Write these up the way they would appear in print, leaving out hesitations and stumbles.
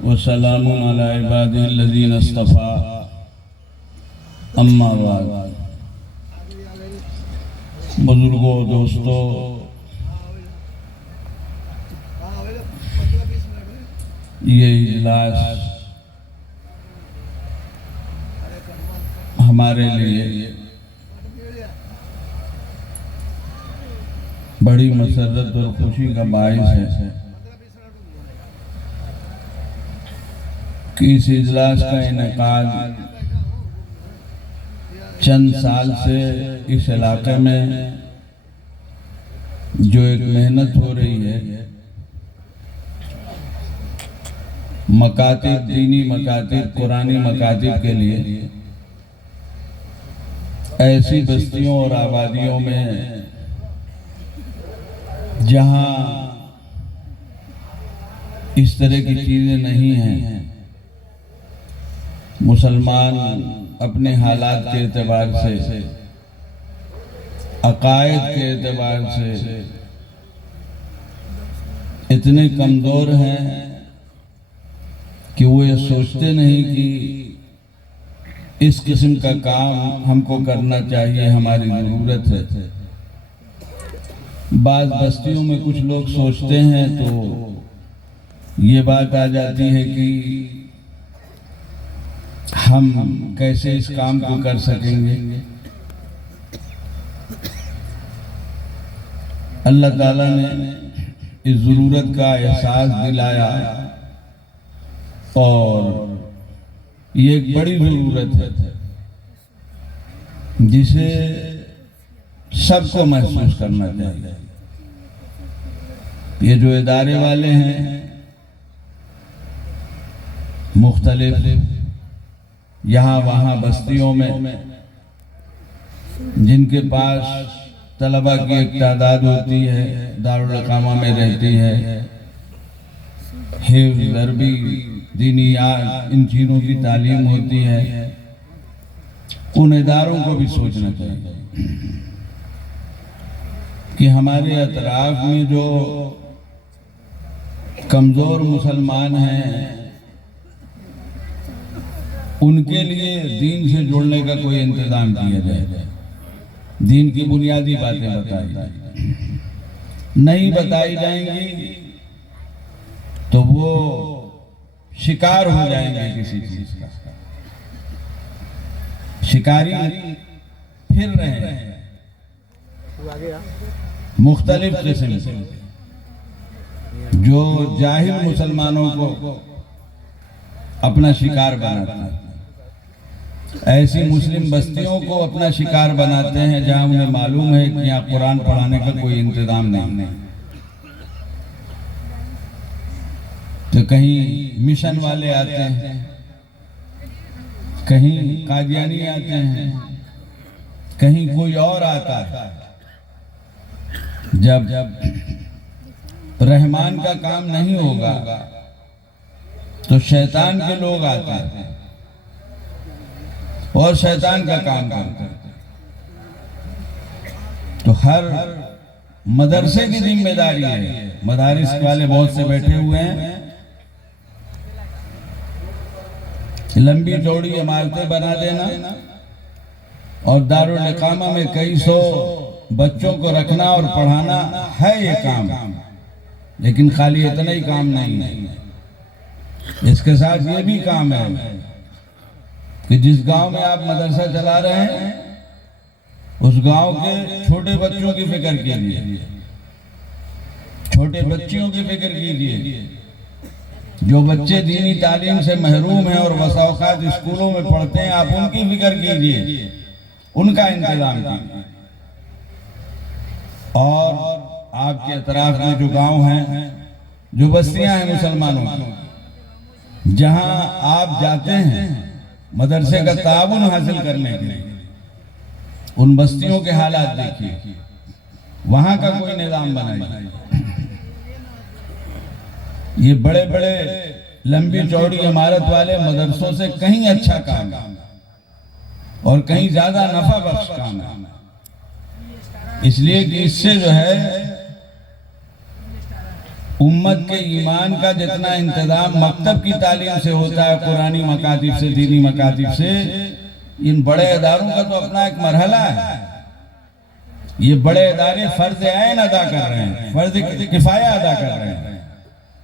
वसलामुन अला इबादिल्लज़ीना इस्तफ़ा अम्मा बाद। बुजुर्गों, दोस्तों, ये इजलास हमारे लिए बड़ी मसरत और खुशी का बाइस है कि इस इजलास का इनेकाद चंद साल से इस इलाके में जो एक मेहनत हो रही है, मकातिब, दीनी मकातिब, कुरानी मकातिब के लिए ऐसी बस्तियों और आबादियों में जहां इस तरह की चीजें नहीं हैं, मुसलमान अपने हालात के एतबार से, अकायद के एतबार से इतने कमज़ोर हैं कि वो ये सोचते नहीं कि इस किस्म का काम हमको करना चाहिए, हमारी ज़रूरत है। बाज़ बस्तियों में कुछ लोग सोचते हैं तो ये बात आ जाती है कि हम कैसे इस काम को कर सकेंगे। अल्लाह ताला ने इस ज़रूरत का एहसास दिलाया और ये एक बड़ी ज़रूरत है जिसे सबको महसूस करना चाहिए। ये जो इदारे वाले हैं मुख्तलिफ यहाँ वहाँ बस्तियों में, जिनके पास तलबा की एक तादाद होती है, दारुल इकामा में रहती है, हिफ्ज़, अरबी, दीनियात, इन चीज़ों की तालीम होती है, उन इदारों को भी सोचना चाहिए कि हमारे अतराफ में जो कमज़ोर मुसलमान हैं उनके लिए दीन से जोड़ने का कोई इंतज़ाम किया जाए। दीन की बुनियादी बातें बताई जाए, नहीं बताई जाएंगी तो वो शिकार हो जाएंगे किसी चीज का। शिकारी फिर रहे हैं मुख्तलिफ किस्म से, जो जाहिल मुसलमानों को अपना शिकार बनाते हैं, ऐसी मुस्लिम बस्तियों को अपना शिकार बनाते हैं जहां उन्हें मालूम है कि यहाँ कुरान पढ़ाने का कोई इंतजाम नहीं। तो कहीं मिशन वाले आते हैं, कहीं कादियानी आते हैं, कहीं कोई और आता है। जब रहमान का काम नहीं होगा तो शैतान के लोग आते हैं और शैतान का काम करते हैं। तो हर मदरसे की जिम्मेदारी है, मदारिस वाले बहुत से बैठे हुए हैं, लंबी चौड़ी इमारतें बना देना और दारुल इकामा में कई सौ बच्चों को रखना और पढ़ाना है ये काम। लेकिन खाली इतना ही काम नहीं है, इसके साथ ये भी काम है कि जिस गांव में आप मदरसा चला रहे हैं उस गांव के छोटे बच्चों की फिक्र कीजिए, छोटे बच्चियों की फिक्र कीजिए। जो बच्चे दीनी तालीम से महरूम हैं और वसाओकात स्कूलों में पढ़ते हैं, आप उनकी फिक्र कीजिए, उनका इंतजाम कीजिए। और आपके अतराफ में जो गांव हैं, जो बस्तियां हैं मुसलमानों की, जहां आप जाते हैं मदरसे का ताबुन हासिल करने के लिए, उन बस्तियों के हालात देखिए, वहां का कोई निजाम बनाइए। ये बड़े बड़े लंबी चौड़ी इमारत वाले मदरसों से कहीं अच्छा काम और कहीं ज्यादा नफा बख्श काम है, इसलिए कि इससे जो है उम्मत के ईमान का जितना इंतजाम मकतब की तालीम से होता है, कुरानी मकातिब से, दीनी मकातिब से, इन बड़े इदारों का तो अपना एक मरहला है। ये बड़े इदारे फर्ज ऐन अदा कर रहे हैं, फर्ज किफाया अदा कर रहे हैं,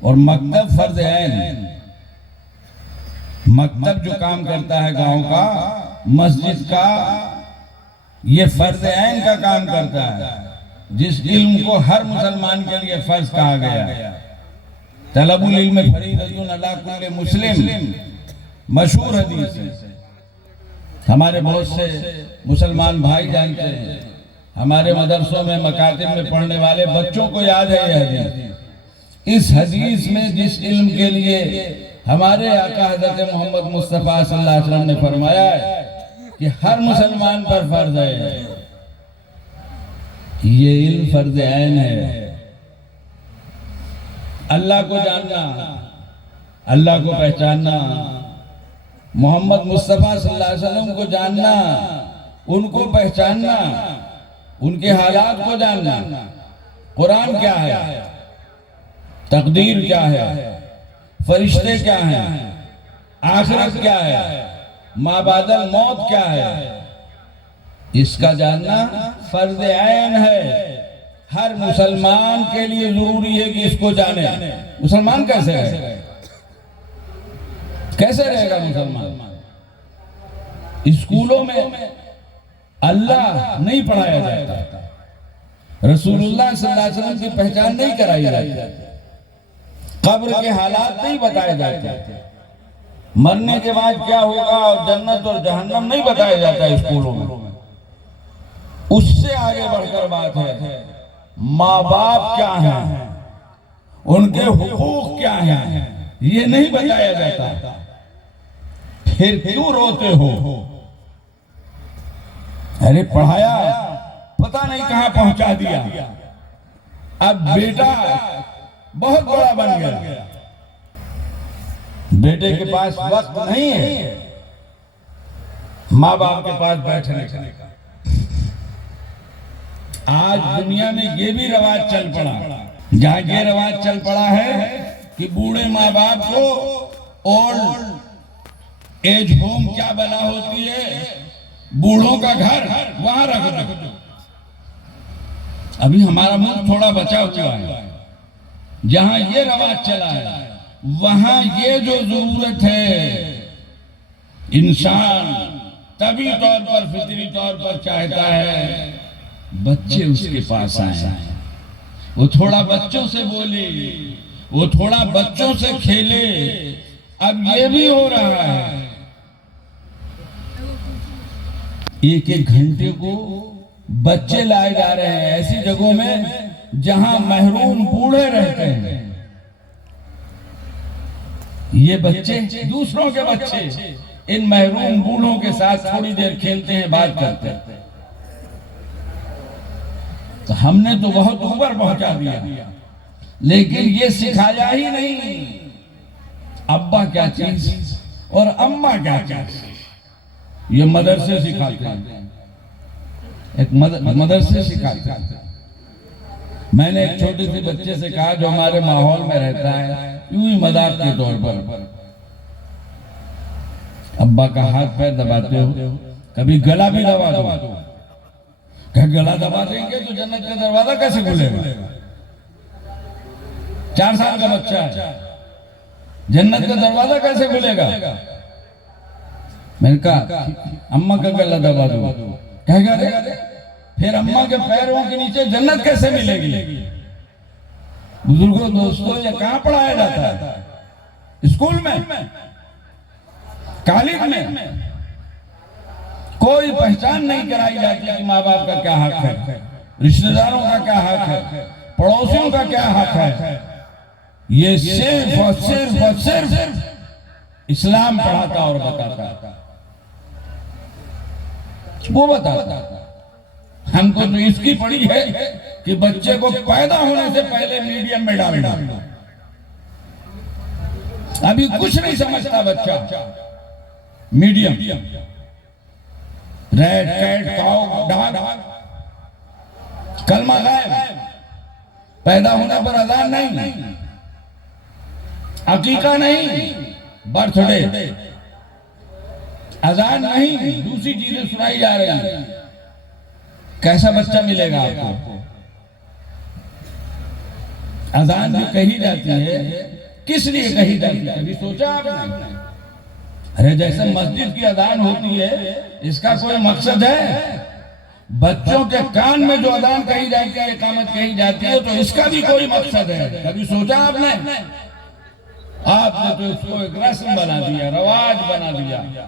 और मकतब फर्ज ऐन। मकतब जो काम करता है गांव का, मस्जिद का, ये फर्ज ऐन का काम करता है, जिस इल्म को हर मुसलमान के लिए फर्ज कहा गया। तलबुल इल्म फरीदतुन अला कुल्लि मुस्लिम, मशहूर हदीस है। हमारे बहुत से मुसलमान भाई जानते हैं, हमारे मदरसों में, मकातिब में पढ़ने वाले बच्चों को याद है ये हदीस। इस हदीस में जिस इल्म के लिए हमारे आका हज़रत मोहम्मद मुस्तफ़ा सल्लल्लाहु अलैहि वसल्लम ने फरमाया है कि हर मुसलमान पर फर्ज है, ये इल्म फर्ज ऐन है। अल्लाह को जानना, अल्लाह को पहचानना, मोहम्मद मुस्तफ़ा सल्लल्लाहु अलैहि वसल्लम को जानना, उनको पहचानना, उनके हालात को जानना। कुरान क्या है, तकदीर क्या है, फरिश्ते क्या हैं, आखिरत क्या है, माबादल मौत क्या है, इसका जानना फर्ज ऐन है। हर मुसलमान के लिए जरूरी है कि इसको जाने। मुसलमान कैसे रहेगा, कैसे रहेगा मुसलमान? स्कूलों में अल्लाह नहीं पढ़ाया जाता, रसूलुल्लाह सल्लल्लाहु अलैहि वसल्लम की पहचान नहीं कराई जाती, कब्र के हालात नहीं बताए जाते, मरने के बाद क्या होगा और जन्नत और जहन्नम नहीं बताया जाता स्कूलों में। उससे आगे बढ़कर बात है, माँ बाप क्या हैं, उनके हुकूक क्या हैं, ये नहीं बताया जाता। फिर क्यों रोते हो? अरे पढ़ाया, पता नहीं कहां पहुंचा दिया, अब बेटा बहुत बड़ा बन गया, बेटे के पास वक्त नहीं है माँ बाप के पास बैठने का। आज दुनिया में ये भी रवाज चल पड़ा, जहां ये रवाज चल पड़ा है कि बूढ़े माँ बाप को ओल्ड एज होम क्या बना होती है, बूढ़ों का घर, वहां रख दो। अभी हमारा मुल्क थोड़ा बचा हुआ है, जहां ये रवाज चला है वहां ये जो जरूरत है, इंसान तभी तौर पर, फितरी तौर पर चाहता है बच्चे उसके पास आए, वो थोड़ा बच्चों से बोले, वो थोड़ा बच्चों से खेले। अब ये भी हो रहा है, एक एक घंटे को बच्चे लाए जा रहे हैं ऐसी जगहों में जहां महरूम बूढ़े रहते हैं। ये बच्चे, दूसरों के बच्चे, इन महरूम बूढ़ों के साथ थोड़ी देर खेलते हैं, बात करते हैं। तो हमने तो बहुत ऊपर पहुंचा दिया, लेकिन ये सिखाया ही नहीं अब्बा क्या चीज और अम्मा क्या चीज। ये मदरसे सिखाते हैं, एक मदरसे सिखाते हैं। मैंने एक छोटे से बच्चे से कहा जो हमारे माहौल में रहता है, यूं ही मजाक के तौर पर, अब्बा का हाथ पैर दबाते हो, कभी गला भी दबा दो। क्या गला दबा देंगे तो जन्नत का दरवाजा कैसे खुलेगा? 4 साल का बच्चा है, जन्नत का दरवाजा कैसे खुलेगा? मैंने कहा अम्मा का गला दबा दो। कहेगा रे फिर अम्मा के पैरों के नीचे जन्नत कैसे मिलेगी? बुजुर्गों, दोस्तों, ये कहां पढ़ाया जाता है? स्कूल में, कॉलेज में कोई पहचान नहीं कराई जाती कि माँ बाप का क्या हक है, रिश्तेदारों का क्या हक है, पड़ोसियों का क्या हक है। ये सिर्फ और सिर्फ और सिर्फ इस्लाम पढ़ाता और बताता, वो बताता। हमको तो इसकी पड़ी है कि बच्चे को पैदा होने से पहले मीडियम में डालना। अभी कुछ नहीं समझता बच्चा, medium, red cat cow dog, कलमा गायब, पैदा होने पर अजान नहीं, अकीका नहीं, बर्थडे, अजान नहीं, दूसरी चीजें सुनाई जा रही हैं। कैसा बच्चा मिलेगा आपको? अजान जो कही जाती है किस लिए कही जाती है, कभी सोचा आपने? अरे जैसे मस्जिद की अजान होती है, इसका कोई मकसद है? बच्चों के कान में जो अजान कही जाती है, इकामत कही जाती है, तो इसका भी कोई मकसद है? कभी सोचा आपने? आपने तो इसको एक रस्म बना दिया, रवाज बना दिया।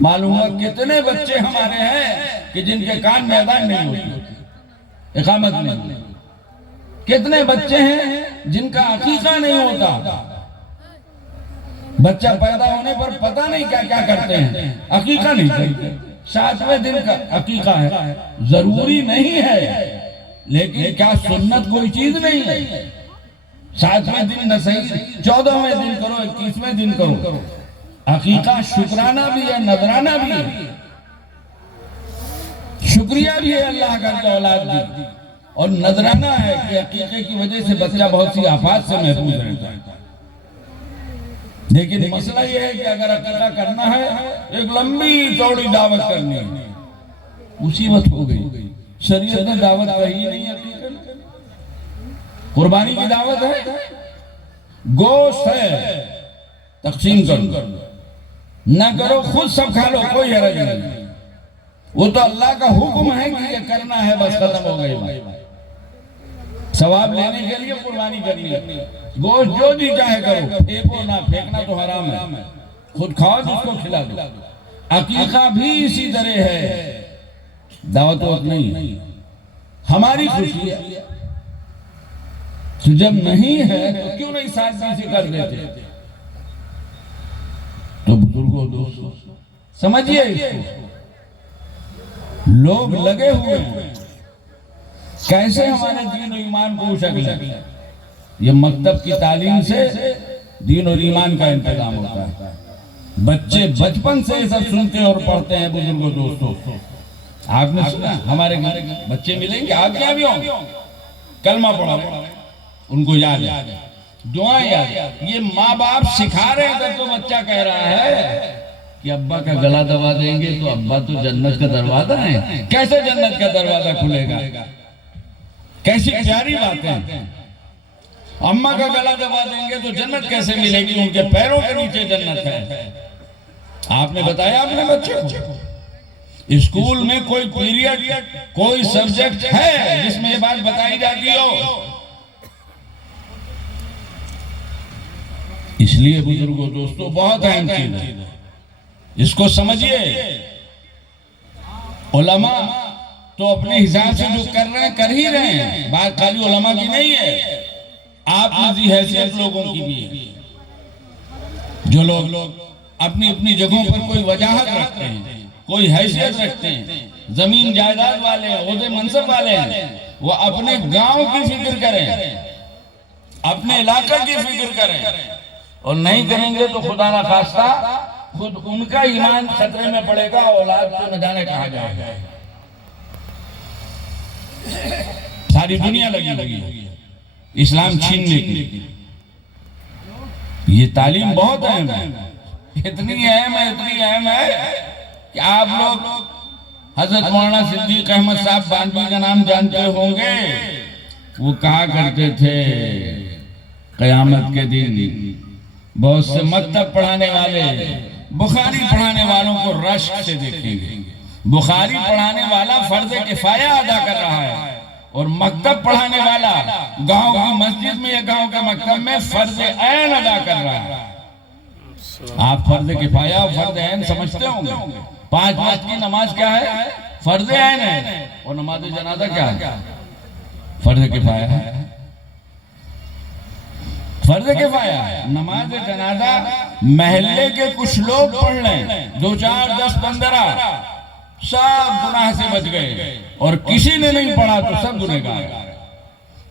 मालूम हुआ कितने बच्चे हमारे हैं कि जिनके कान में अजान नहीं होती, इकामत नहीं। कितने बच्चे हैं जिनका अकीका नहीं होता। बच्चा पैदा होने पर पता नहीं क्या क्या करते हैं, अकीका नहीं करते। 7वें दिन का अकीका है, जरूरी नहीं है, लेकिन क्या सुन्नत कोई चीज नहीं है? 7वें दिन न सही, 14वें दिन करो, 21वें दिन करो। अकीका शुक्राना भी है, नजराना भी है, शुक्रिया भी है अल्लाह का औलाद दी, और नजराना है कि अकीके की वजह से बच्चा बहुत सी आफात से महफूज रहता है। लेकिन मसला यह है कि अगर अकीका करना है, एक लंबी चौड़ी दावत करनी है, मुसीबत हो गई। शरीयत ने दावत कही नहीं है, कुर्बानी की दावत है, गोश्त है, तकसीम करो, ना करो खुद सब खा लो, कोई हरज नहीं। वो तो अल्लाह का हुक्म है कि ये करना है, बस खत्म हो गई। सवाब लेने के लिए कुर्बानी करनी है। गोश्त जो जी चाहे करो, फेंको ना, फेंकना तो हराम है, खुद खाओ, जिसको खिला दो। अकीका भी इसी तरह है, दावत वक्त नहीं, हमारी खुशी है। तो जब नहीं है तो क्यों नहीं सादगी से कर देते? तो बुजुर्गों, दोस्तों, समझिए इसको। लोग लगे हुए हैं कैसे हमारे दीन और ईमान को उछक लें। ये मकतब की तालीम से दीन और ईमान का इंतजाम होता है। बच्चे बचपन से ये सब सुनते और पढ़ते हैं। बुजुर्गों, दोस्तों, आपने सुना हमारे घर बच्चे मिलेंगे, आप क्या भी हो, कलमा पढ़ा, उनको याद है, दुआ याद है। ये माँ बाप सिखा रहे हैं, तो बच्चा कह रहा है कि अब्बा का गला दबा देंगे तो अब्बा तो जन्नत का दरवाजा है। कैसे जन्नत का दरवाजा खुलेगा? कैसी प्यारी बातें। अम्मा का गला दबा देंगे तो जन्नत कैसे मिलेगी? उनके पैरों के नीचे जन्नत है। आपने बताया अपने बच्चे को? स्कूल में कोई पीरियड, कोई सब्जेक्ट है जिसमें ये बात बताई जाती हो? इसलिए बुजुर्गों, दोस्तों, बहुत अहम चीज है, इसको समझिए। उलमा तो अपने हिसाब से जो कर रहे हैं कर ही रहे हैं, बात खाली उलमा की नहीं है, आप जैसी हैसियत लोगों की भी है। जो लोग अपनी अपनी जगहों पर कोई वजाहत रखते हैं, कोई हैसियत रखते हैं, जमीन जायदाद वाले, ओहदे मनसब वाले हैं, वो अपने गांव की फिक्र करें, अपने इलाके की फिक्र करें, और नहीं करेंगे तो खुदा ना खास्ता खुद उनका ईमान खतरे में पड़ेगा, औलाद को न जाने कहा जाएगा। सारी दुनिया लगी है इस्लाम छीनने की। ये तालीम बहुत अहम है, इतनी अहम है कि आप लोग हजरत मौलाना सिद्दीक अहमद साहब बानवी का नाम जानते होंगे। वो कहा करते थे, कयामत के दिन बहुत से मकतब पढ़ाने वाले बुखारी पढ़ाने वालों को रश्क से देखेंगे। बुखारी पढ़ाने वाला फर्ज किफाया अदा कर रहा है, और मकतब पढ़ाने वाला गांव की मस्जिद में या गांव के मकतब में फर्ज ऐन अदा कर रहा है। आप फर्ज किफाया और फर्ज ऐन समझते होंगे। 5 वक्त की नमाज क्या है? फर्ज ऐन है। और नमाज जनाजा क्या है? फर्ज किफाया है। फर्ज किफाया है नमाज जनाजा, महल्ले के कुछ लोग पढ़ लें, 2, 4, 10, 15, सब गुनाह से बच गए, और किसी ने नहीं पढ़ा तो सब गुनहगार।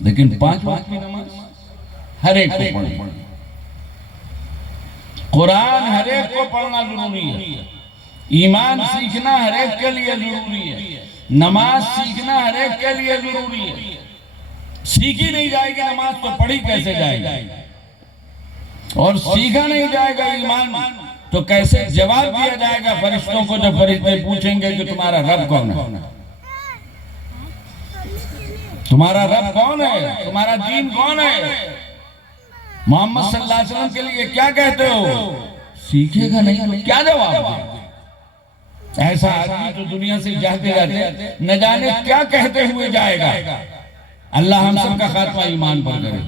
लेकिन 5 वक्त की नमाज हर एक को पढ़ना, कुरान हर एक को पढ़ना जरूरी है, ईमान सीखना हर एक के लिए जरूरी है, नमाज सीखना हर एक के लिए जरूरी है। सीखी नहीं जाएगी नमाज तो पढ़ी कैसे जाएगी? और सीखा नहीं जाएगा ईमान तो कैसे जवाब दिया जाएगा फरिश्तों को जब फरिश्ते पूछेंगे कि तुम्हारा रब कौन है, तुम्हारा रब कौन है, तुम्हारा दीन कौन है, मोहम्मद सल्लल्लाहु अलैहि वसल्लम के लिए क्या कहते हो, सीखेगा नहीं तो क्या जवाब देगा। ऐसा आदमी तो दुनिया से जाते जाते न जाने क्या कहते हुए जाएगा। अल्लाह हम सबका खात्मा ईमान पर करे।